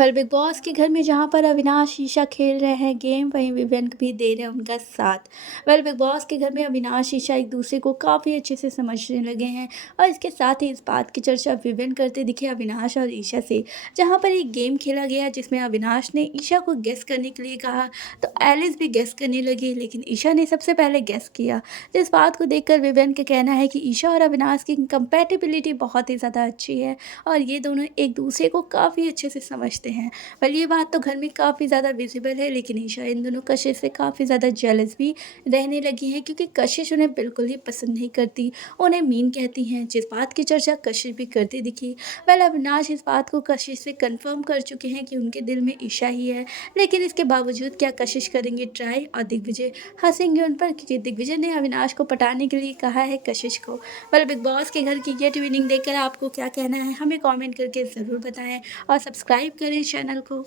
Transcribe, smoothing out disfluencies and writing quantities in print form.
Well big boss के घर में जहाँ पर अविनाश ईशा खेल रहे हैं गेम, वहीं विवेक भी दे रहे हैं उनका साथ। वेल बिग बॉस के घर में अविनाश ईशा एक दूसरे को काफ़ी अच्छे से समझने लगे हैं और इसके साथ ही इस बात की चर्चा विवेक करते दिखे अविनाश और ईशा से। जहाँ पर एक गेम खेला गया जिसमें अविनाश ने ईशा को गेस करने के लिए कहा, तो एलिस भी गेस करने लगी, लेकिन ईशा ने सबसे पहले गेस किया। जिस बात को देखकर विवेक का कहना है कि ईशा और अविनाश की कंपेटिबिलिटी बहुत ही ज़्यादा अच्छी है और ये दोनों एक दूसरे को काफ़ी अच्छे से समझते हैं। पर ये बात तो घर में काफ़ी ज़्यादा विजिबल है, लेकिन ईशा इन दोनों कशिश से काफ़ी ज़्यादा जेलस भी रहने लगी हैं, क्योंकि कशिश उन्हें बिल्कुल ही पसंद नहीं करती, उन्हें मीन कहती हैं, जिस बात की चर्चा कशिश भी करती दिखी। वेल अविनाश इस बात को कशिश से कंफर्म कर चुके हैं कि उनके दिल में ईशा ही है, लेकिन इसके बावजूद क्या कशिश करेंगे ट्राई और दिग्विजय हंसेंगे उन पर, क्योंकि दिग्विजय ने अविनाश को पटाने के लिए कहा है कशिश को। वेल बिग बॉस के घर की ये ट्विनिंग देखकर आपको क्या कहना है, हमें कमेंट करके ज़रूर बताएं और सब्सक्राइब करें चैनल को।